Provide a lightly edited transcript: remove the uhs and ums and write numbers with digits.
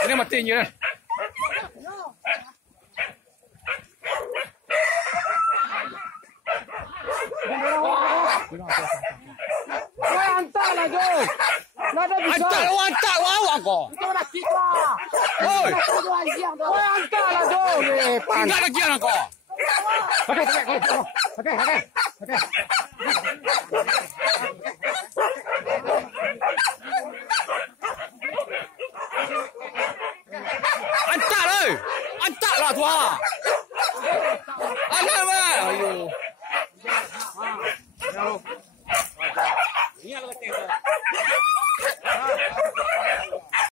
Ini matinya. Antar lah Jo. Nada bisa. Antar awak kau. Itu nak kita. Oi. Antar lah Jo. Enggak lagi anak kau. Okey.